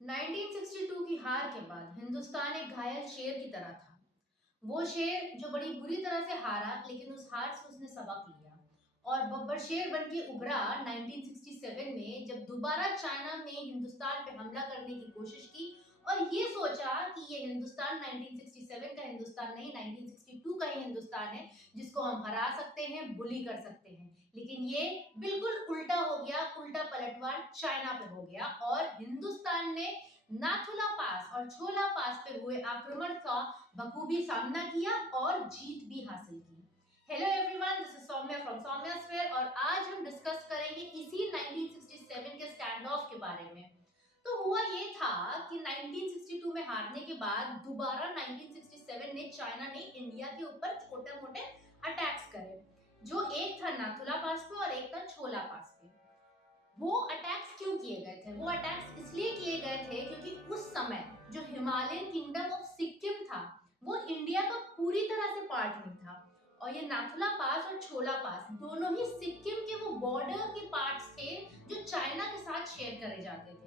1962 की हार के बाद हिंदुस्तान एक घायल शेर की तरह था। वो शेर जो बड़ी बुरी तरह से हारा, लेकिन उस हार से उसने सबक लिया और बब्बर शेर बन के उभरा 1967 में, जब दोबारा चाइना ने हिंदुस्तान पे हमला करने की कोशिश की और ये सोचा कि ये हिंदुस्तान 1967 का हिंदुस्तान नहीं, 1962 का ही हिंदुस्तान है, जिसको हम हरा सकते हैं, बुली कर सकते हैं। लेकिन ये बिल्कुल उल्टा हो गया, उल्टा पलटवार चाइना पे हो गया और हिंदुस्तान ने नाथुला पास और छोला पास पे हुए आक्रमण का बखूबी सामना किया और जीत भी हासिल की। Hello everyone, this is Saumya from Saumya sphere और आज हम डिस्कस करेंगे इसी 1967 के स्टैंड ऑफ के बारे में। तो हुआ ये था कि 1962 में हारने के बाद दोबारा 1967 में चाइना ने इंडिया के ऊपर छोटे-मोटे अटैक्स करे, जो एक था नाथुला पास पे और एक था छोला पास पे। वो अटैक्स क्यों किए गए थे? वो अटैक्स इसलिए किए गए थे क्योंकि उस समय जो हिमालयन किंगडम ऑफ सिक्किम था, वो इंडिया का पूरी तरह से पार्ट नहीं था और ये नाथुला पास और छोला पास दोनों ही सिक्किम के वो बॉर्डर के पार्ट्स थे जो चाइना के साथ शेयर करे जाते थे।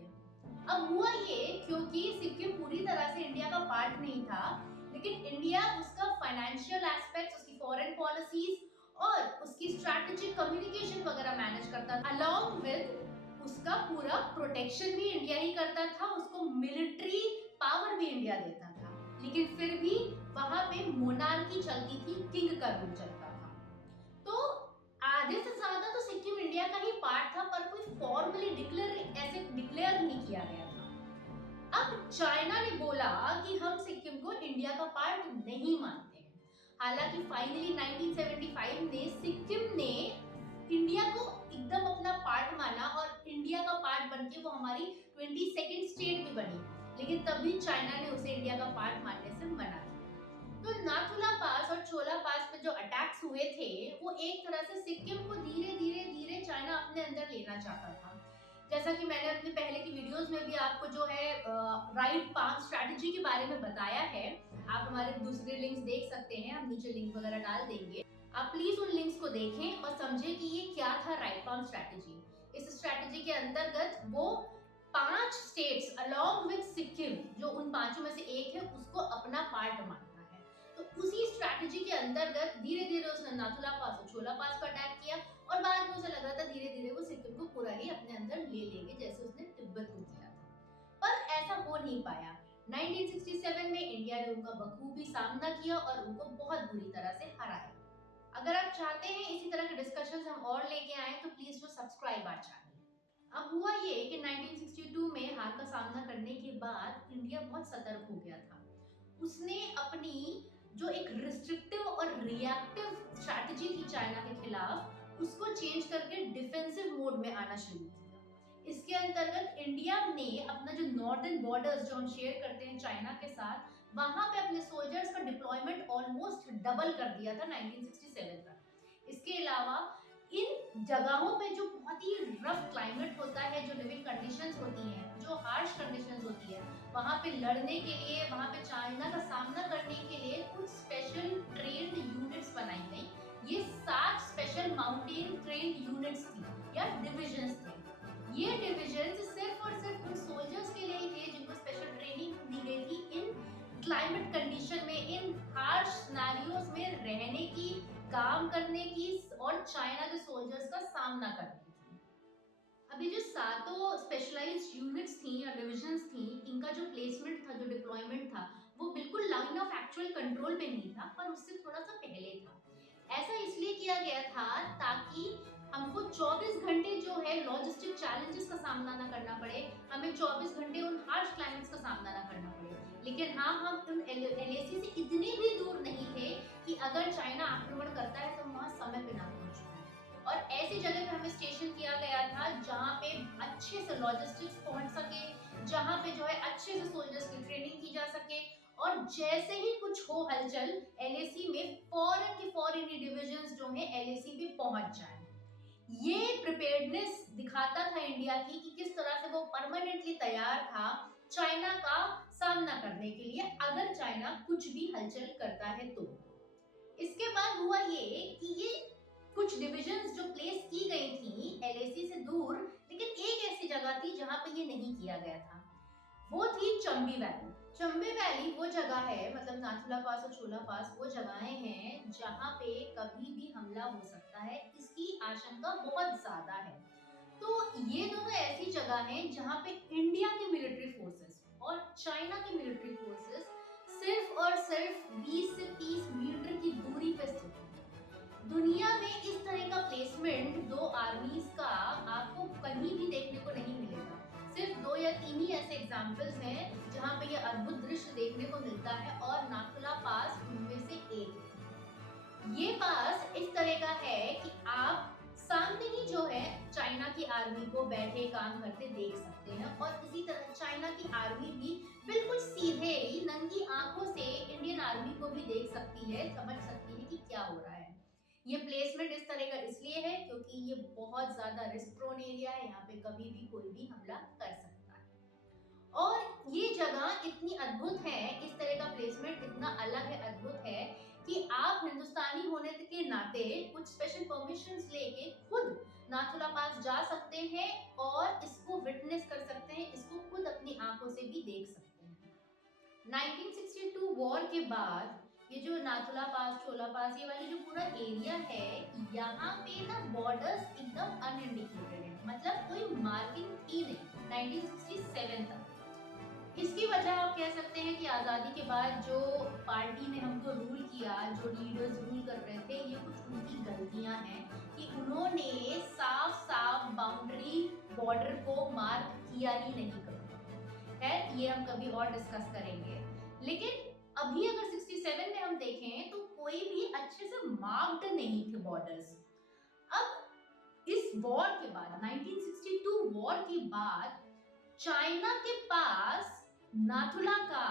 अब हुआ ये, क्योंकि सिक्किम पूरी तरह से इंडिया का पार्ट नहीं था, लेकिन इंडिया उसका फाइनेंशियल एस्पेक्ट्स, उसकी फॉरेन पॉलिसीज और उसकी स्ट्रैटेजिक कम्युनिकेशन वगैरह मैनेज करता था, अलोंग विद उसका पूरा प्रोटेक्शन भी इंडिया ही करता था, उसको मिलिट्री पावर भी इंडिया देता था। लेकिन फिर भी वहां पे मोनार्की चलती थी, किंग का रूल चलता था। तो आधे से ज्यादा तो सिक्किम इंडिया का ही पार्ट था, पर कोई फॉर्मली डिक्लेयर नहीं किया गया था। अब चाइना ने बोला कि हम सिक्किम को इंडिया का पार्ट नहीं मानते हैं। हालांकि फाइनली 1975 में सिक्किम ने इंडिया को एकदम अपना पार्ट माना और इंडिया का पार्ट बनके वो हमारी 22nd स्टेट भी बनी, लेकिन तब भी चाइना ने उसे इंडिया का पार्ट मानने से मना किया। तो नाथुला पास और छोला पास पे जो अटैक्स हुए थे, वो एक तरह से सिक्किम को धीरे धीरे धीरे चाइना अपने अंदर लेना चाहता था। जैसा कि मैंने अपने पहले की वीडियोस में भी आपको जो है राइट पाम स्ट्रैटेजी के बारे में बताया है, आप हमारे दूसरे लिंक्स देख सकते हैं, हम नीचे लिंक वगैरह डाल देंगे। आप प्लीज उन लिंक्स को देखें और समझें कि ये क्या था राइट पाम स्ट्रैटेजी। इस स्ट्रैटेजी के अंतर्गत वो 5 स्टेट्स अलोंग विद सिक्किम, जो उन पांचों में से एक है, उसको अपना पार्ट मानता है। तो उसी स्ट्रैटेजी के अंतर्गत धीरे धीरे उसने नाथुला पास और छोला पास पर अटैक किया और बाद में उसे लग रहा था धीरे धीरे वो सिक्किम को पूरा ही अपने अंदर ले लेंगे, जैसे उसने तिब्बत को किया था। पर ऐसा हो नहीं पाया। 1967 में इंडिया ने उनका बखूबी सामना किया और उनको बहुत बुरी तरह से हराया। अगर आप चाहते हैं इसी तरह के डिस्कशंस हम और लेके आए तो please do subscribe our channel. अब हुआ ये कि 1962 में हार का सामना करने के बाद इंडिया बहुत सतर्क हो गया था। उसने अपनी जो एक रिस्ट्रिक्टिव और रिएक्टिव स्ट्रैटेजी थी चाइना के खिलाफ, उसको चेंज करके डिफेंसिव मोड में आना शुरू किया। इसके अंतर्गत इंडिया ने अपना जो नॉर्दर्न बॉर्डर्स जो हम शेयर करते हैं चाइना के साथ, वहां पे अपने सोल्जर्स का डिप्लॉयमेंट ऑलमोस्ट डबल कर दिया था 1967 तक। इसके अलावा इन जगहों पे जो बहुत ही रफ क्लाइमेट होता है, जो लिविंग कंडीशंस होती हैं, जो हार्श कंडीशंस होती है, वहां पे लड़ने के लिए, वहां पे चाइना का सामना करने के लिए कुछ स्पेशल ट्रेन्ड यूनिट्स बनाई गई। ये 7 स्पेशल माउंटेन ट्रेन्ड यूनिट्स थी या डिविजन्स थे। ये डिविजन्स सिर्फ और सिर्फ उन सोल्जर्स के लिए ही थे जिनको स्पेशल ट्रेनिंग दी गई थी इन क्लाइमेट कंडीशन में, इन हार्श सिनेरियोज में रहने की, काम करने की और चाइना के सोल्जर्स का सामना करने की। अभी जो सातों स्पेशलाइज्ड यूनिट्स थी या डिविजन्स थी, इनका जो प्लेसमेंट था, जो डिप्लॉयमेंट था, वो बिल्कुल लाइन ऑफ एक्चुअल कंट्रोल पे नहीं था, पर उससे थोड़ा सा पहले था। ऐसा इसलिए किया गया था ताकि हमको 24 घंटे जो है लॉजिस्टिक चैलेंजेस का सामना ना करना पड़े, हमें 24 घंटे उन हार्श क्लाइमेट्स का सामना ना करना पड़े। लेकिन हाँ, हम उन एलएसी से इतने भी दूर नहीं थे कि अगर चाइना आक्रमण करता है तो हम वहां समय पे ना पहुंच पाए। और ऐसी जगह पे हमें स्टेशन किया गया था जहाँ पे अच्छे से लॉजिस्टिक्स पहुंच सके, जहाँ पे जो है अच्छे से सोल्जर्स की ट्रेनिंग की जा सके और जैसे ही कुछ हो हलचल एलएसी में, फौरन के फौरन डिविजन्स जो है एलएसी पे पहुंच जाए। ये प्रिपेयर्डनेस दिखाता था इंडिया की कि किस तरह से वो परमानेंटली तैयार था चाइना का सामना करने के लिए, अगर चाइना कुछ भी हलचल करता है तो। इसके बाद हुआ ये कि ये कुछ डिविजन्स जो प्लेस की गई थी एलएसी से दूर, लेकिन एक ऐसी जगह थी जहां पे ये नहीं किया गया था। वो थी चंबी वैली। चंबे वैली वो जगह है, मतलब नाथुला पास और छोला पास वो जगहें हैं जहाँ पे कभी भी हमला हो सकता है, इसकी आशंका बहुत ज्यादा है। तो ये दोनों ऐसी जगह हैं जहाँ पे इंडिया के मिलिट्री फोर्सेस और चाइना के मिलिट्री फोर्सेस सिर्फ और सिर्फ 20 से 30 मीटर की दूरी पे स्थित हैं। दुनिया में इस तरह का प्लेसमेंट दो आर्मीज का आपको कहीं भी देखने को नहीं मिलेगा। सिर्फ 2 या 3 ही ऐसे एग्जांपल्स हैं जहां पे ये अद्भुत दृश्य देखने को मिलता है और नाथुला पास उनमें से एक है। ये पास इस तरह का है कि आप सामने ही जो है चाइना की आर्मी को बैठे काम करते देख सकते हैं और इसी तरह चाइना की आर्मी भी बिल्कुल सीधे ही नंगी आंखों से इंडियन आर्मी को भी देख सकती है, समझ सकती है कि क्या हो रहा है। ये प्लेसमेंट इस तरह का इसलिए है क्योंकि ये बहुत ज्यादा रिस्क प्रोन एरिया है, यहाँ पे कभी भी कोई भी हमला कर सकता है। और ये जगह इतनी अद्भुत है, इस तरह का प्लेसमेंट इतना अलग है, अद्भुत है कि आप हिंदुस्तानी होने के नाते कुछ स्पेशल परमिशंस लेके खुद नाथुला पास जा सकते हैं और इसको विटनेस कर सकते हैं, इसको खुद अपनी आंखों से भी देख सकते हैं। 1962 वॉर के बाद ये जो नाथुला पास, छोला पास, ये वाली जो पूरा एरिया है, यहाँ पे ना बॉर्डर्स एकदम अनइंडिकेटेड है, मतलब कोई मार्किंग थी नहीं 1967 तक। इसकी वजह आप कह सकते हैं कि आज़ादी के बाद जो पार्टी ने हमको रूल किया, जो लीडर्स रूल कर रहे थे, ये कुछ उनकी गलतियां हैं कि उन्होंने साफ साफ बाउंड्री बॉर्डर को मार्क किया ही नहीं कभी। खैर ये हम कभी और डिस्कस करेंगे, लेकिन अभी अगर 67 में हम देखें तो कोई भी अच्छे से मार्क्ड नहीं थे बॉर्डर्स। अब इस वॉर के बाद 1962 वॉर के बाद चाइना के पास नाथुला का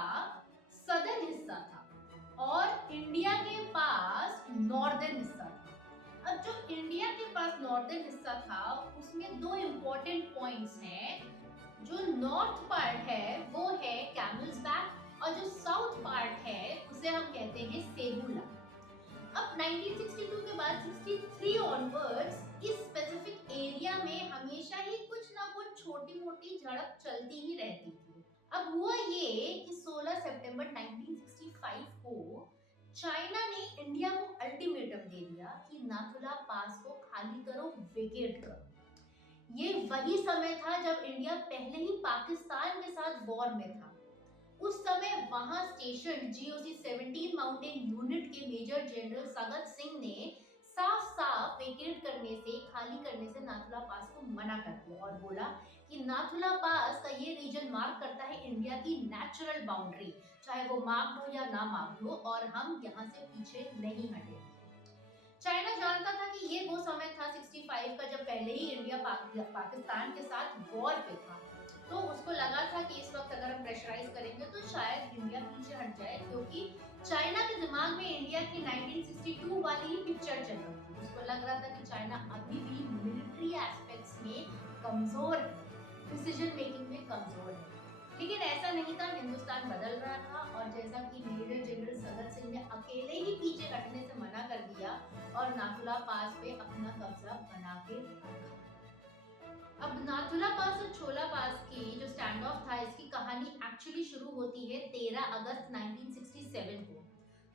सदर्न हिस्सा था और इंडिया के पास नॉर्दर्न हिस्सा था। अब जो इंडिया के पास नॉर्दर्न हिस्सा था उसमें दो इंपॉर्टेंट पॉइंट्स हैं। जो नॉर्थ पार्ट है वो है कैमल्स बैक और जो साउथ पार्ट है उसे हम कहते हैं सेबुला। अब 1962 के बाद 63 ऑनवर्ड्स इस स्पेसिफिक एरिया में हमेशा ही कुछ ना कुछ छोटी मोटी झड़प चलती ही रहती थी। अब हुआ ये कि 16 सितंबर 1965 को चाइना ने इंडिया को अल्टीमेटम दे दिया कि नाथुला पास को खाली करो, वेकेट करो। ये वही समय था जब इंडिया पहले ही पाकिस्तान के साथ वॉर में था। उस समय वहां स्टेशन GOC 17 माउंटेन यूनिट के मेजर जनरल सगत सिंह ने साफ साफ वेकेट करने से, खाली करने से नाथुला पास को मना कर दिया और बोला कि नाथुला पास का ये रीजन मार्क करता है इंडिया की नेचुरल बाउंड्री, चाहे वो मार्क हो या ना मार्क हो, और हम यहाँ से पीछे नहीं हटेंगे। चाइना जानता था कि ये वो समय था 65 का जब पहले ही इंडिया पाकिस्तान के साथ वॉर पे था, तो उसको लगा था कि इस वक्त अगर हम प्रेशराइज करेंगे तो शायद इंडिया पीछे हट जाए, क्योंकि चाइना के दिमाग में इंडिया की 1962 वाली ही पिक्चर चल रही थी। उसको लग रहा था कि चाइना अभी भी मिलिट्री एस्पेक्ट्स में कमजोर है, डिसीजन मेकिंग में कमजोर है। लेकिन ऐसा नहीं था, हिंदुस्तान बदल रहा था और जैसा कि मेजर जनरल सगत सिंह ने अकेले ही पीछे हटने से मना कर दिया और नाथुला पास पे अपना कब्जा बना के रखा। अब नाथुला पास और छोला पास की जो स्टैंड ऑफ था, इसकी कहानी एक्चुअली शुरू होती है 13 अगस्त 1967 को।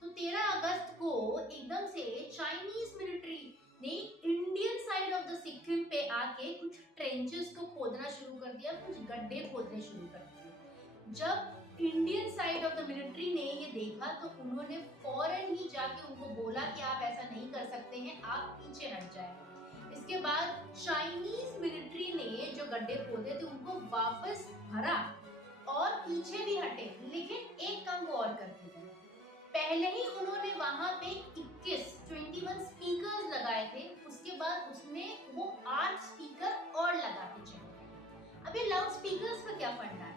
तो 13 अगस्त को एकदम से चाइनीज मिलिट्री ने Indian side of the Sikkim पे आके कुछ ट्रेंचेस को खोदना शुरू कर दिया, कुछ गड्ढे खोदने शुरू कर दिए। जब Indian side of the military ने ये देखा तो उन्होंने फौरन ही जाके उनको बोला कि आप ऐसा नहीं कर सकते हैं, आप पीछे हट जाए। इसके बाद चाइनीज मिलिट्री ने जो गड्ढे खोदे थे उनको वापस भरा और पीछे भी हटे, लेकिन एक काम वो और करते थे। पहले ही उन्होंने वहां पे 21 स्पीकर्स लगाए थे, उसके बाद उसमें वो 8 स्पीकर और लगा के चले। अब ये लाउड स्पीकर्स का क्या फंडा है?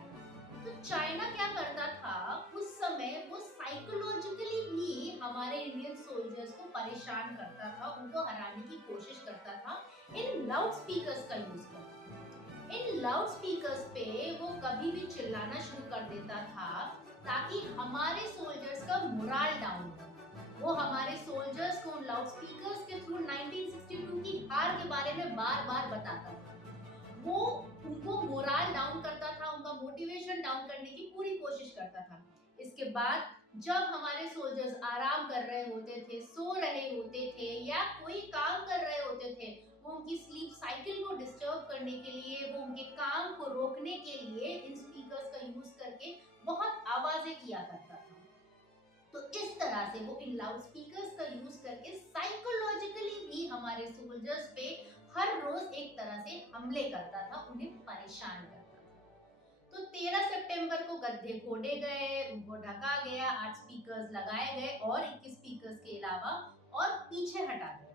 तो चाइना क्या करता था उस समय, वो साइकोलॉजिकली भी हमारे इंडियन सोल्जर्स को परेशान करता था, उनको हराने की कोशिश करता था इन लाउड स्पीकर्स का यूज करके। इन लाउड स्पीकर्स पे वो कभी भी चिल्लाना शुरू कर देता था ताकि हमारे सोल्जर्स का मोरल डाउन हो। वो हमारे सोल्जर्स को लाउड स्पीकर्स के थ्रू 1962 की हार के बारे में बार बार बताता था। वो उनको मोरल डाउन करता था, उनका मोटिवेशन डाउन करने की पूरी कोशिश करता था। इसके बाद जब हमारे सोल्जर्स आराम कर रहे होते थे, सो रहे होते थे या कोई काम कर रहे होते थे, वो उनकी स्लीप साइकिल को डिस्टर्ब करने के लिए, वो उनके काम को रोकने के लिए इन स्पीकर्स का यूज करके बहुत आवाजें किया करता था। तो इस तरह से वो इन लाउड स्पीकर्स का यूज करके साइकोलॉजिकली भी हमारे सोल्जर्स पे हर रोज एक तरह से हमले करता था, उन्हें परेशान करता था। तो 13 सितंबर को गड्ढे खोदे गए, उनको ढका गया, 8 स्पीकर्स लगाए गए और 21 स्पीकर्स के अलावा और पीछे हटा गया।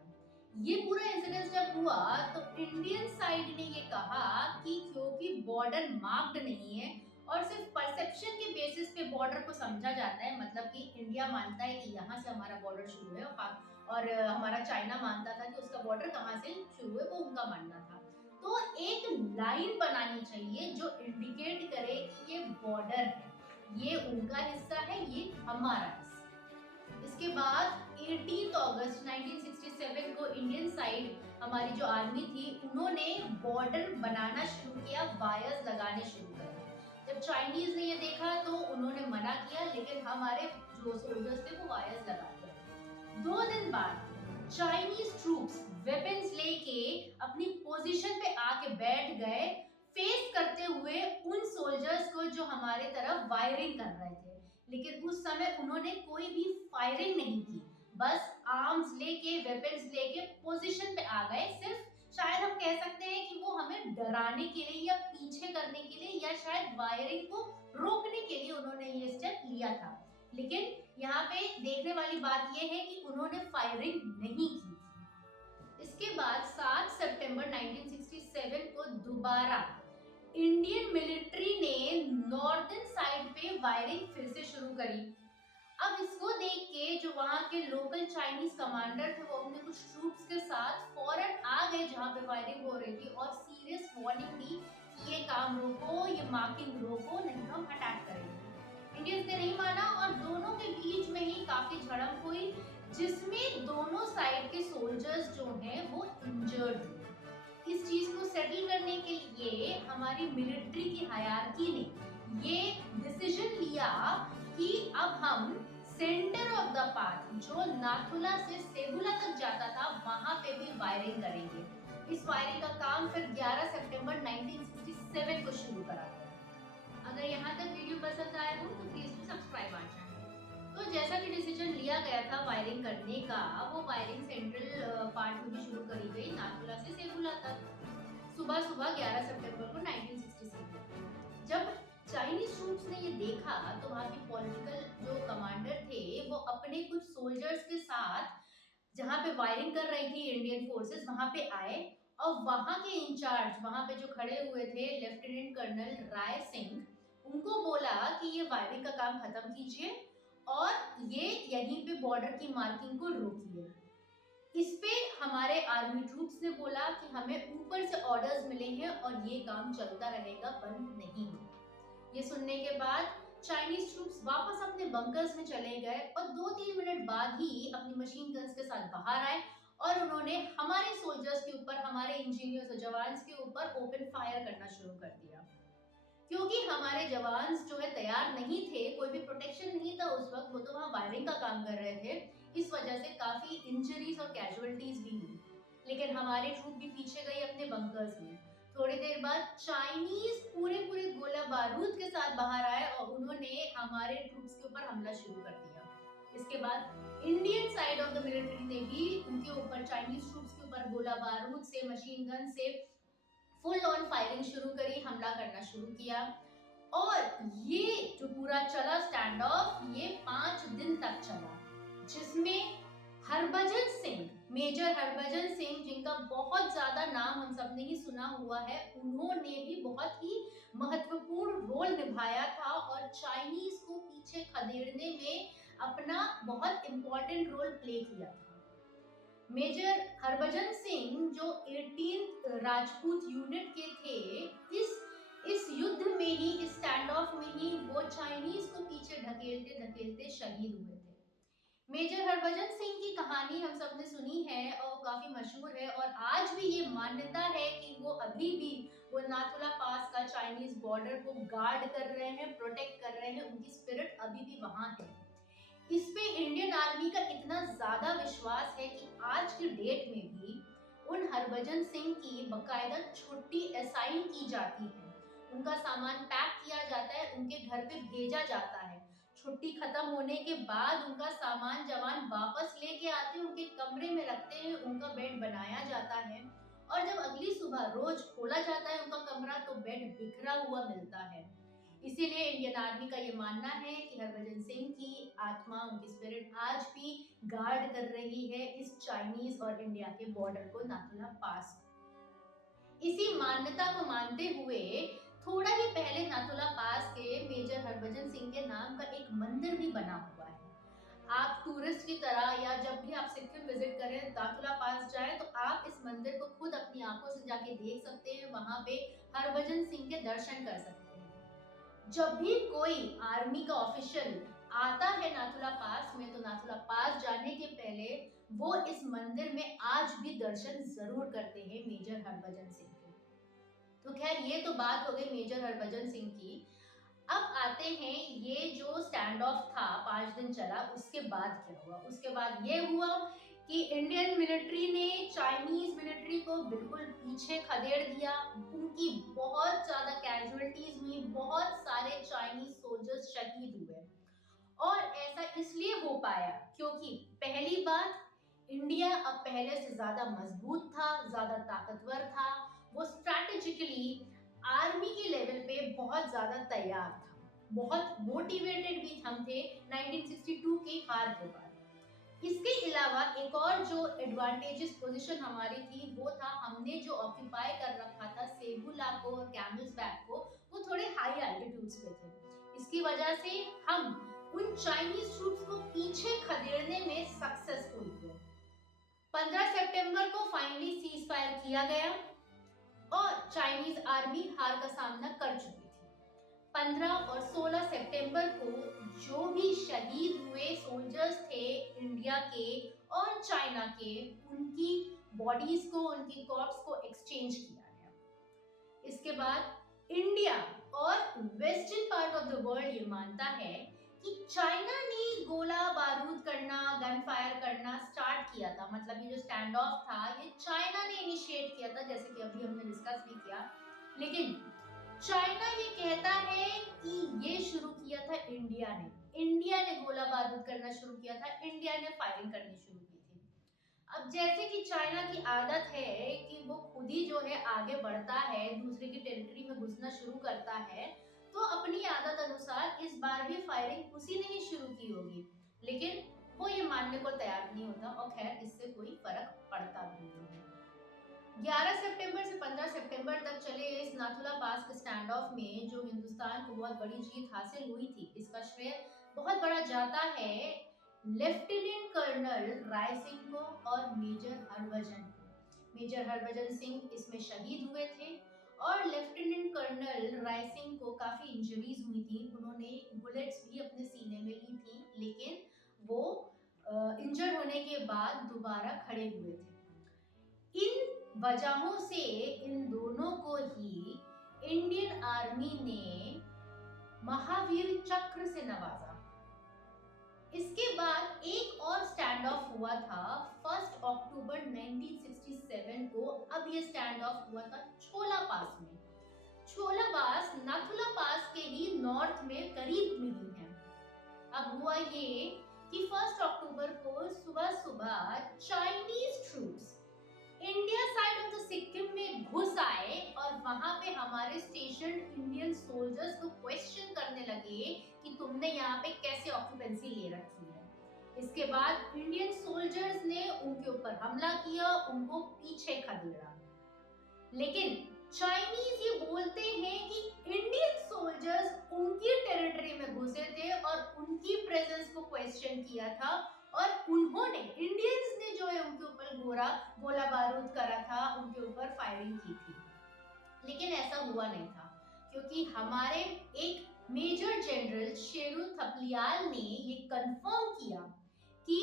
ये पूरा इंसिडेंट जब हुआ तो इंडियन साइड ने ये कहा कि क्योंकि बॉर्डर मार्क्ड नहीं है और सिर्फ परसेप्शन के बेसिस पे बॉर्डर को समझा जाता है, मतलब कि इंडिया मानता है कि यहाँ से हमारा बॉर्डर शुरू है और हमारा चाइना मानता था कि उसका बॉर्डर कहाँ से शुरू है, वो उनका मानना था। तो एक लाइन बनानी चाहिए जो इंडिकेट करे कि ये बॉर्डर है, ये उनका हिस्सा है, ये हमारा हिस्सा। इसके बाद 18 अगस्त 1967 को इंडियन साइड हमारी जो आर्मी थी उन्होंने बॉर्डर बनाना शुरू किया, वायर्स लगाने शुरू कर। जब चाइनीज ने ये देखा तो उन्होंने मना किया, लेकिन हमारे जो सोल्जर्स थे वो वायर्स लगा दिए। 2 दिन बाद चाइनीज ट्रूप्स वेपन्स लेके अपनी पोजीशन पे आके बैठ गए, फेस करते हुए उन सोल्जर्स को जो हमारे तरफ वायरिंग कर रहे थे। लेकिन उस समय उन्होंने कोई भी फायरिंग नहीं की, बस आर्म्स लेके, वेपन्स लेके पोजीशन पे आ गए। सिर्फ शायद हम कह सकते हैं कि वो हमें डराने के लिए या पीछे करने के लिए या शायद वायरिंग को रोकने के लिए उन्होंने ये स्टेप लिया था। लेकिन यहाँ पे देखने वाली बात ये है कि उन्होंने फायरिंग नहीं की थी। इसके बाद 7 सितंबर 1967 को दोबारा इंडियन मिलिट्री ने नॉर्दर्न साइड पे वायरिंग फिर से शुरू करी। अब इसको देख के जो वहां के लोकल चाइनीज कमांडर थे वो अपने कुछ ट्रूप्स के साथ फौरन आ गए जहां पे फायरिंग हो रही थी और सीरियस वार्निंग दी कि ये काम रोको, ये मार्किंग रोको, नहीं हम अटैक करेंगे। इंडियंस ने नहीं माना और दोनों के बीच में ही काफी झड़प हुई, जिसमें दोनों साइड के सोल्जर्स जो हैं वो इंजर्ड हुए। इस चीज को सेटल करने के लिए हमारी मिलिट्री की हायरार्की ने ये डिसीजन लिया कि अब हम सेंटर ऑफ द पाथ जो नाथुला से सेबुला तक जाता था वहां पे भी वायरिंग करेंगे। इस वायरिंग का काम फिर 11 सितंबर 1967 को शुरू करा गया। अगर यहाँ तक वीडियो पसंद आया हो तो please to subscribe our channel. तो जैसा कि डिसीजन लिया गया था वायरिंग करने का, वो वायरिंग सेंट्रल पार्ट में भी शुरू करी गई नाथुला से सेबुला तक। सुबह सुबह 11 सितंबर को 1967 जब चाइनीज ट्रूप्स ने ये देखा तो वहां के पॉलिटिकल जो कमांडर थे वो अपने कुछ सोल्जर्स के साथ जहां पे वायरिंग कर रही थी इंडियन फोर्सेस वहां पे आए और वहां के इंचार्ज वहां पे जो खड़े हुए थे लेफ्टिनेंट कर्नल राय सिंह उनको बोला कि ये वायरिंग का काम खत्म कीजिए और ये यहीं पे बॉर्डर की मार्किंग को रोकिए। इस पे हमारे आर्मी ट्रूप्स ने बोला कि हमें ऊपर से ऑर्डर्स मिले हैं और ये काम चलता रहेगा, बंद नहीं होगा। ये सुनने के बाद चाइनीज ट्रूप्स वापस अपने बंकर्स में चले गए और 2-3 मिनट बाद ही अपनी मशीन गन्स के साथ बाहर आए और उन्होंने हमारे सोल्जर्स के ऊपर, हमारे इंजीनियर्स और जवान्स के ऊपर ओपन फायर करना शुरू कर दिया। क्योंकि हमारे जवान्स जो है तैयार नहीं थे, कोई भी प्रोटेक्शन नहीं था उस वक्त, वो तो वहाँ वायरिंग का काम कर रहे थे, इस वजह से काफी इंजरीज और कैजुअलिटीज भी हुई। लेकिन हमारे ट्रूप भी पीछे गई अपने बंकर्स में। थोड़ी देर बाद चाइनीज पूरे पूरे गोला बारूद के साथ बाहर आए और उन्होंने हमारे ट्रूप्स के ऊपर हमला शुरू कर दिया। इसके बाद Indian side of the military ने भी उनके ऊपर, चाइनीज ट्रूप्स के ऊपर गोला बारूद से, मशीन गन से फुल ऑन फायरिंग शुरू करी, हमला करना शुरू किया और ये जो पूरा चला स्टैंड ऑफ, ये 5 दिन तक चला, जिसमें हरभजन सिंह, मेजर हरभजन सिंह, जिनका बहुत ज्यादा नाम हम सब ने ही सुना हुआ है, उन्होंने भी बहुत ही महत्वपूर्ण रोल निभाया था और चाइनीज को पीछे खदेड़ने में अपना बहुत इंपॉर्टेंट रोल प्ले किया था। मेजर हरभजन सिंह जो 18 राजपूत यूनिट के थे, इस युद्ध में ही, इस स्टैंड ऑफ में ही वो चाइनीज को पीछे ढकेलते ढकेलते शहीद हुए थे। मेजर हरभजन सिंह की कहानी हम सबने सुनी है और काफी मशहूर है और आज भी ये मान्यता है कि वो अभी भी वो नाथुला पास का चाइनीज बॉर्डर को गार्ड कर रहे हैं, प्रोटेक्ट कर रहे हैं, उनकी स्पिरिट अभी भी वहां है। इस पे इंडियन आर्मी का इतना ज्यादा विश्वास है कि आज की डेट में भी उन हरभजन सिंह की बकायदा छुट्टी असाइन की जाती है, उनका सामान पैक किया जाता है, उनके घर पे भेजा जाता है। छुट्टी खत्म होने के बाद उनका सामान जवान वापस लेके आते हैं, उनके कमरे में रखते हैं, उनका बेड बनाया जाता है और जब अगली सुबह रोज खोला जाता है उनका कमरा तो बेड बिखरा हुआ मिलता है। इसीलिए इंडियन आर्मी का ये मानना है कि हरभजन सिंह की आत्मा, उनकी स्पिरिट आज भी गार्ड कर रही है इस चाइनीज और इंडिया के बॉर्डर को, नाथुला पास। इसी मान्यता को मानते हुए थोड़ा ही पहले नाथुला पास के मेजर हरभजन सिंह के नाम का एक मंदिर भी बना हुआ है। आप टूरिस्ट की तरह या जब भी आप सिक्किम विजिट करें, नाथुला पास जाएं, तो आप इस मंदिर को खुद अपनी आंखों से जाके देख सकते हैं, वहां पे हरभजन सिंह के दर्शन कर सकते हैं। जब भी कोई आर्मी का ऑफिशियल आता है नाथुला पास में, तो नाथुला पास जाने के पहले वो इस मंदिर में आज भी दर्शन जरूर करते हैं मेजर हरभजन सिंह के। तो खैर, ये तो बात हो गई मेजर हरभजन सिंह की। अब आते हैं, ये जो स्टैंड ऑफ था 5 दिन चला, उसके बाद क्या हुआ। उसके बाद ये हुआ कि इंडियन मिलिट्री ने चाइनीज मिलिट्री को बिल्कुल पीछे खदेड़ दिया, उनकी बहुत ज्यादा कैजुअलिटीज हुई, बहुत सारे चाइनीज सोल्जर्स शहीद हुए। और ऐसा इसलिए हो पाया क्योंकि पहली बात, इंडिया अब पहले से ज्यादा मजबूत था, ज्यादा ताकतवर था, वो स्ट्रैटेजिकली आर्मी के लेवल पे बहुत ज्यादा तैयार था, बहुत मोटिवेटेड भी हम थे 1962 की हार के बाद। इसके अलावा एक और जो एडवांटेजेस पोजीशन हमारी थी वो था, हमने जो ऑक्यूपाई कर रखा था सेबू लाको और कैमल्स बैक को, वो थोड़े हाई एल्टीट्यूड्स पे थे। इसकी वजह से हम उन चाइनीज ट्रूप्स को पीछे खदेड़ने में सक्सेसफुल हुए। 15 सितंबर को फाइनली सीज फायर किया गया और चाइनीज आर्मी हार का सामना कर चुकी थी। 15 और 16 सितंबर को जो भी शहीद हुए सोल्जर्स थे इंडिया के और चाइना के, उनकी बॉडीज को, उनकी कॉर्प्स को एक्सचेंज किया गया। इसके बाद इंडिया और western part of the world ये मानता है कि चाइना ने गोला बारूद करना, गन फायर करना स्टार्ट किया था। मतलब ये जो स्टैंड ऑफ था ये चाइना ने इनिशिएट किया था, जैसे कि अभी हमने डिस्कस भी किया। लेकिन चाइना ये कहता है कि ये शुरू किया था इंडिया ने, इंडिया ने गोला बारूद करना शुरू किया था, इंडिया ने फायरिंग करनी शुरू की थी। अब जैसे कि चाइना की आदत है कि वो खुद ही जो है आगे बढ़ता है, दूसरे की टेरिटरी में घुसना शुरू करता है, तो अपनी आदत अनुसार इस बार भी फायरिंग उसी ने ही शुरू की होगी। लेकिन वो ये मानने को तैयार नहीं होता और खैर इससे कोई फर्क पड़ता भी नहीं है। 11 सितंबर से 15 सितंबर तक चले इस नाथुला पास के स्टैंड ऑफ में जो हिंदुस्तान को बहुत बड़ी जीत हासिल हुई थी, इसका श्रेय बहुत बड़ा जाता है लेफ्टिनेंट कर्नल राय सिंह को और मेजर हरभजन को। मेजर हरभजन सिंह इसमें शहीद हुए थे और लेफ्टिनेंट कर्नल राय सिंह को काफी इंजरीज हुई थी, उन्होंने बुलेट्स भी अपने सीने में ली थी, लेकिन वो इंजर्ड होने के बाद दोबारा खड़े हुए थे। इन वजहों से इन दोनों को ही इंडियन आर्मी ने महावीर चक्र से नवाजा। इसके बाद एक और स्टैंड ऑफ हुआ था 1 अक्टूबर 1967 को। अब ये स्टैंड ऑफ हुआ था छोला पास में। छोला पास नाथुला पास के ही नॉर्थ में करीब में ही है। अब हुआ ये कि 1 अक्टूबर को सुबह सुबह Chinese troops India side of the Sikkim में घुस आए और वहां पे हमारे स्टेशन इंडियन सोल्जर्स को क्वेश्चन करने लगे कि तुमने यहाँ पे कैसे ऑक्यूपेंसी ले रखी है। इसके बाद इंडियन सोल्जर्स ने उनके ऊपर हमला किया, उनको पीछे खदेड़ा। लेकिन चाइनीज ये बोलते हैं कि इंडियन सोल्जर्स उनकी टेरिटरी में घुसे थे और उनकी प्रेजेंस को क्वेश्चन किया था और उन्होंने, इंडियंस ने जो है उनके ऊपर गोला बारूद करा था, उनके ऊपर फायरिंग की थी। लेकिन ऐसा हुआ नहीं था क्योंकि हमारे एक मेजर जनरल शेरू थपलियाल ने ये कंफर्म किया कि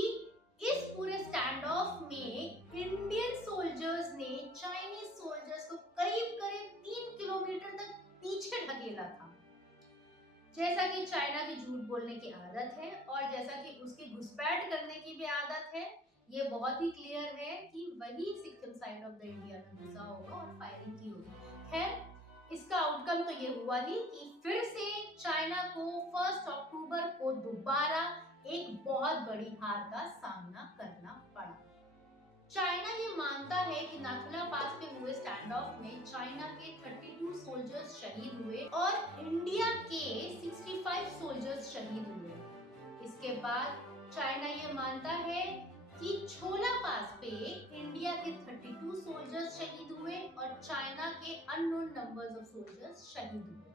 इस पूरे स्टैंड ऑफ में इंडियन सोल्जर्स ने चाइनीज सोल्जर्स को करीब करीब 3 किलोमीटर तक पीछे ढकेला था। जैसा कि चाइना की झूठ बोलने की आदत है और जैसा कि उसकी घुसपैठ करने की भी आदत है, ये बहुत ही क्लियर है कि वही Sikkim side of the India में घुसा होगा और फायरिंग की होगी। खैर, इसका आउटकम तो ये हुआ ही कि फिर से चाइना को 1 अक्टूबर को दोबारा एक बहुत बड़ी हार का सामना करना पड़ा। चाइना ये मानता है कि नाथुला पास पे हुए स्टैंड ऑफ में चाइना के 32 सोल्जर्स शहीद हुए और इंडिया के 65 सोल्जर्स शहीद हुए। इसके बाद चाइना ये मानता है कि छोला पास पे इंडिया के 32 सोल्जर्स शहीद हुए और चाइना के अननोन नंबर्स ऑफ सोल्जर्स शहीद हुए।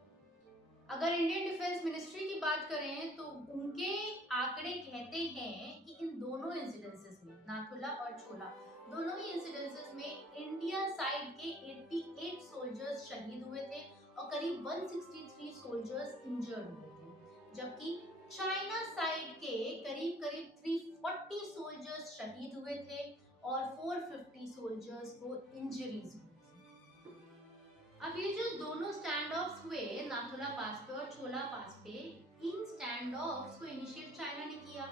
अगर इंडियन डिफेंस मिनिस्ट्री की बात करें तो उनके आंकड़े कहते हैं कि इन दोनों इंसिडेंसेस में, नाथुला और छोला, दोनों ही इंसिडेंसेस में इंडिया साइड के 88 सोल्जर्स शहीद हुए थे और करीब 163 सोल्जर्स इंजर्ड हुए थे, जबकि चाइना साइड के करीब करीब 340 सोल्जर्स शहीद हुए थे और 450 सोल्जर्स को इंजरीज हुई। अब ये जो दोनों स्टैंड ऑफ्स हुए नाथुला पास पे और छोला पास पे, इन स्टैंड ऑफ्स को इनिशिएट चाइना ने किया।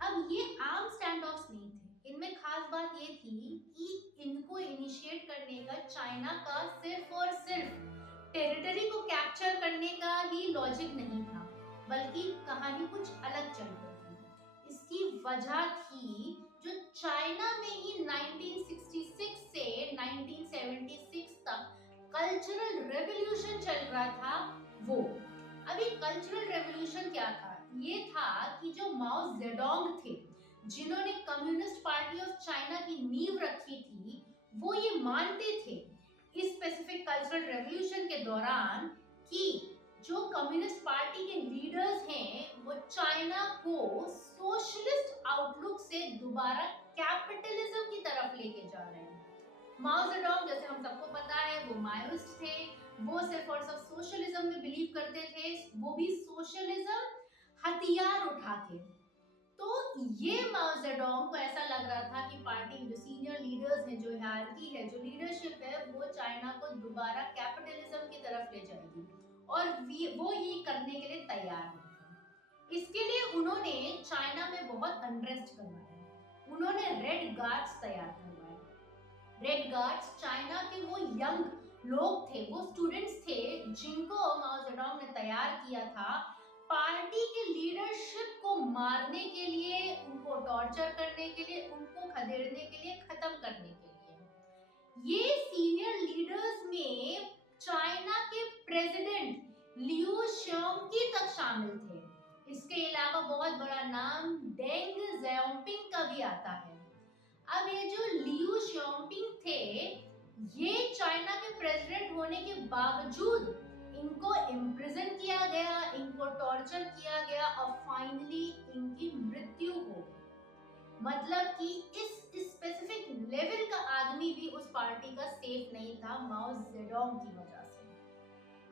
अब ये आम स्टैंड ऑफ्स नहीं थे, इनमें खास बात ये थी कि इनको इनिशिएट करने का चाइना का सिर्फ और सिर्फ टेरिटरी को कैप्चर करने का ही लॉजिक नहीं था, बल्कि कहानी कुछ अलग चल रही थी। इसकी वजह थी जो चाइना में ही 1966 से 1976 तक कल्चरल रेवोल्यूशन चल रहा था वो। अभी कल्चरल रेवोल्यूशन क्या था? ये था कि जो माओ जेडोंग थे, जिन्होंने कम्युनिस्ट पार्टी ऑफ चाइना की नींव रखी थी, वो ये मानते थे इस स्पेसिफिक कल्चरल रेवोल्यूशन के दौरान कि जो कम्युनिस्ट पार्टी के लीडर्स हैं वो चाइना को सोशलिस्ट आउटलुक से दोबारा कैपिटलिज्म की तरफ लेके जा रहे हैं। माओ जेडोंग, जैसे हम सबको पता है, वो माओइस्ट थे, वो सिर्फ और सिर्फ सोशलिज्म में बिलीव करते थे, वो भी सोशलिज्म हथियार उठा के। तो ये माओ जेडोंग को ऐसा लग रहा था कि पार्टी के जो सीनियर लीडर्स हैं, जो हायरार्की है, जो लीडरशिप है, वो चाइना को दोबारा कैपिटलिज्म की तरफ ले जाएगी और वो ये करने के लिए तैयार थे। इसके लिए उन्होंने चाइना में बहुत अनरेस्ट करवाया, उन्होंने रेड गार्ड्स तैयार करवाए। रेड गार्ड्स चाइना के वो यंग लोग थे, वो स्टूडेंट्स थे जिनको माओ जेडोंग ने तैयार किया था पार्टी के लीडरशिप को मारने के लिए, उनको टॉर्चर करने के लिए, उनको खदेड़ने के लिए, खत्म करने के लिए। ये सीनियर लीडर्स में चाइना के प्रेसिडेंट लियू शियोंगी तक शामिल थे। इसके अलावा बहुत बड़ा नाम डेंग ज़ियाओपिंग का भी आता है। अब ये जो लियू शियोंपिंग थे, ये चाइना के प्रेसिडेंट होने के बावजूद इनको इम्प्रिजन किया गया, इनको टॉर्चर किया गया और फाइनली इनकी मृत्यु हो गई। मतलब कि इस स्पेसिफिक लेवल का आदमी भी उस पार्टी का सेफ नहीं था माओ जेडोंग की वजह से।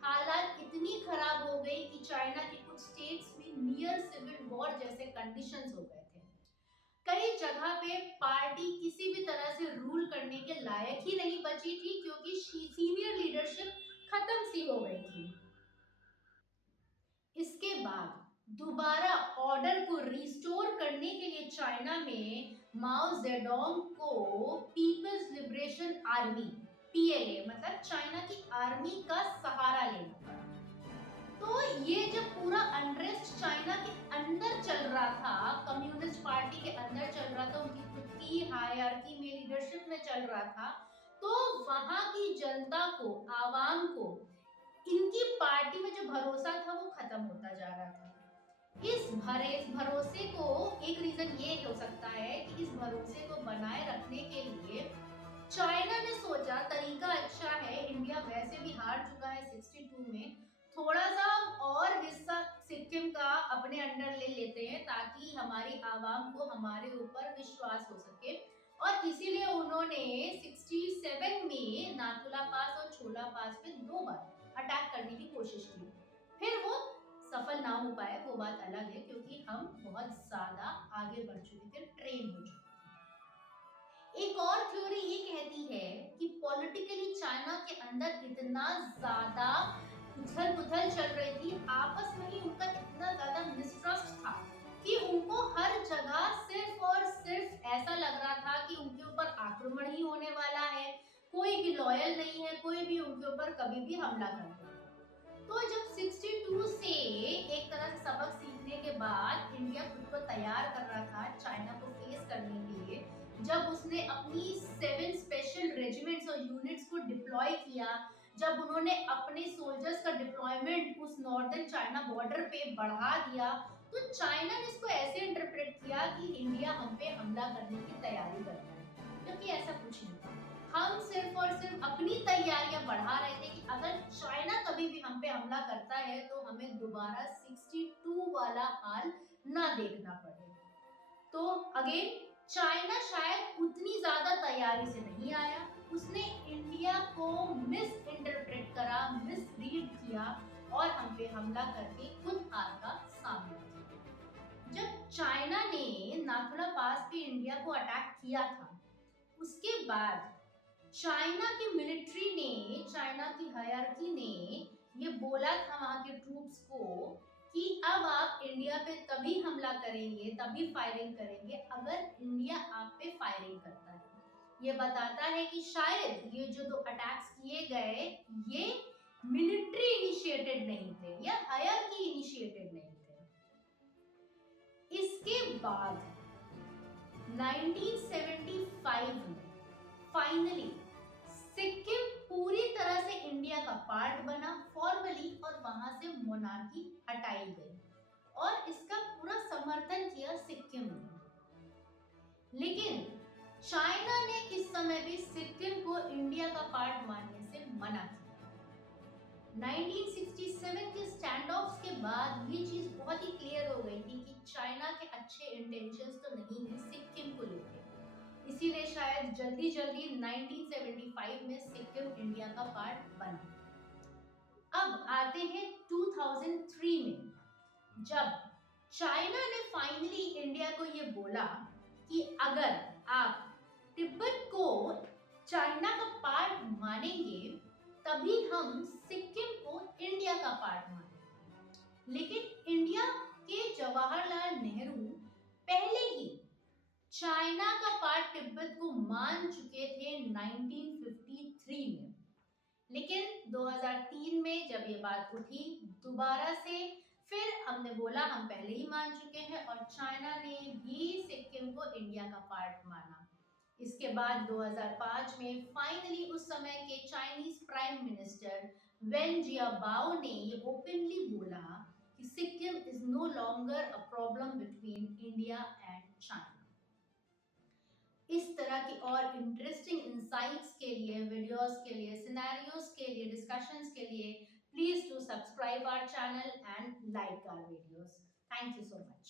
हालात इतनी खराब हो गई कि चाइना के कुछ स्टेट्स में नियर सिविल वॉर जैसे कंडीशंस हो गए थे। कई जगह पे पार्टी किसी भी तरह से रूल करने के लायक ही नहीं बची थी, क्योंकि सीनियर लीडरशिप खत्म सी हो गई थी। इसके बाद दोबारा ऑर्डर को रिस्टोर करने के लिए चाइना में माओ जेडोंग को पीपल्स लिबरेशन आर्मी, पीएलए, मतलब चाइना की आर्मी का सहारा लेना पड़ा। तो ये जब पूरा अनरेस्ट चाइना के अंदर चल रहा था, कम्युनिस्ट पार्टी के अंदर चल रहा था, उनकी खुद की हायरार्की में, लीडरशिप में चल रहा था, तो वहां की जनता को, आवाम को इनकी पार्टी में जो भरोसा था वो खत्म होता जा रहा था। इस भरोसे को, एक रीजन ये हो सकता है कि इस भरोसे को बनाए रखने के लिए चाइना ने सोचा तरीका अच्छा है, इंडिया वैसे भी हार चुका है 62 में, थोड़ा सा और हिस्सा सिक्किम का अपने अंडर ले लेते हैं ताकि हमारी आवाम को हमारे ऊपर विश्वास हो सके। और इसीलिए उन्होंने 67 में नाथुला पास और छोला पास पे 2 बार अटैक करने की कोशिश की। फिर वो सफल सफल ना हो पाए वो बात अलग है, क्योंकि हम बहुत ज्यादा आगे बढ़ चुके थे, ट्रेन हो चुके थे। एक और थ्योरी ये कहती है कि पॉलिटिकली चाइना के अंदर इतना ज्यादा उथल पुथल चल रही थी, आपस में ही उनका इतना ज्यादा मिसट्रस्ट था कि उनको हर जगह सिर्फ और सिर्फ ऐसा लग रहा था कि उनके ऊपर आक्रमण ही होने वाला है, कोई भी लॉयल नहीं है, कोई भी उनके ऊपर कभी भी हमला कर देगा। तो जब 62 से एक तरह से सबक सीखने के बाद इंडिया खुद को तैयार कर रहा था चाइना को फेस करने के लिए, जब उसने अपनी 7 स्पेशल रेजिमेंट्स और यूनिट्स को डिप्लॉय किया, जब उन्होंने अपने सोल्जर्स का डिप्लॉयमेंट उस नॉर्दर्न चाइना बॉर्डर पे बढ़ा दिया, तो चाइना ने इसको ऐसे इंटरप्रेट किया कि इंडिया हम पे हमला करने की तैयारी कर रहा है, जबकि ऐसा कुछ नहीं था। हम सिर्फ और सिर्फ अपनी तैयारियां बढ़ा रहे थे कि अगर चाइना कभी भी हम पे हमला करता है तो हमें दोबारा 62 वाला हाल ना देखना पड़े। तो अगेन चाइना शायद उतनी ज्यादा तैयारी से नहीं आया, उसने इंडिया को मिस इंटरप्रेट करा, मिस रीड किया और हम पे हमला करके खुद हार का सामना किया। जब चाइना ने नाथुला पास पे इंडिया को अटैक किया था, उसके बाद चाइना की मिलिट्री ने, चाइना की हायरार्की ने ये बोला था वहां के ट्रूप्स को कि अब आप इंडिया पे तभी हमला करेंगे, तभी फायरिंग करेंगे अगर इंडिया आप पे फायरिंग करता है। ये बताता है कि शायद ये जो 2 अटैक्स किए गए ये मिलिट्री इनिशिएटेड नहीं थे या हायरार्की इनिशिएटेड नहीं थे। इसके बाद 1975 में फाइनली सिक्किम पूरी तरह से इंडिया का पार्ट बना फॉर्मली और वहां से मोनार्की हटाई गई और इसका पूरा समर्थन किया सिक्किम ने। लेकिन चाइना ने इस समय भी सिक्किम को इंडिया का पार्ट मानने से मना किया। 1967 के स्टैंड ऑफ्स के बाद ये चीज बहुत ही क्लियर हो गई थी कि चाइना के अच्छे इंटेंशंस तो नहीं है सिक्किम को लेकर, इसीलिए शायद जल्दी जल्दी 1975 में सिक्किम इंडिया का पार्ट बना। अब आते हैं 2003 में, जब चाइना ने फाइनली इंडिया को ये बोला कि अगर आप तिब्बत को चाइना का पार्ट मानेंगे तभी हम सिक्किम को इंडिया का पार्ट मानेंगे। लेकिन इंडिया के जवाहरलाल नेहरू पहले ही चाइना का पार्ट तिब्बत को मान चुके थे 1953 में। लेकिन 2003 में जब ये बात उठी दोबारा से, फिर हमने बोला हम पहले ही मान चुके हैं और चाइना ने भी सिक्किम को इंडिया का पार्ट माना। इसके बाद 2005 में फाइनली उस समय के Chinese prime minister Wen Jiabao ने ये ओपनली बोला कि Sikkim is no longer a problem between India and China. इस तरह की और इंटरेस्टिंग इंसाइट्स के लिए, वीडियोस के लिए, सिनेरियोस के लिए, डिस्कशंस के लिए please do subscribe our channel and like our videos. Thank you so much.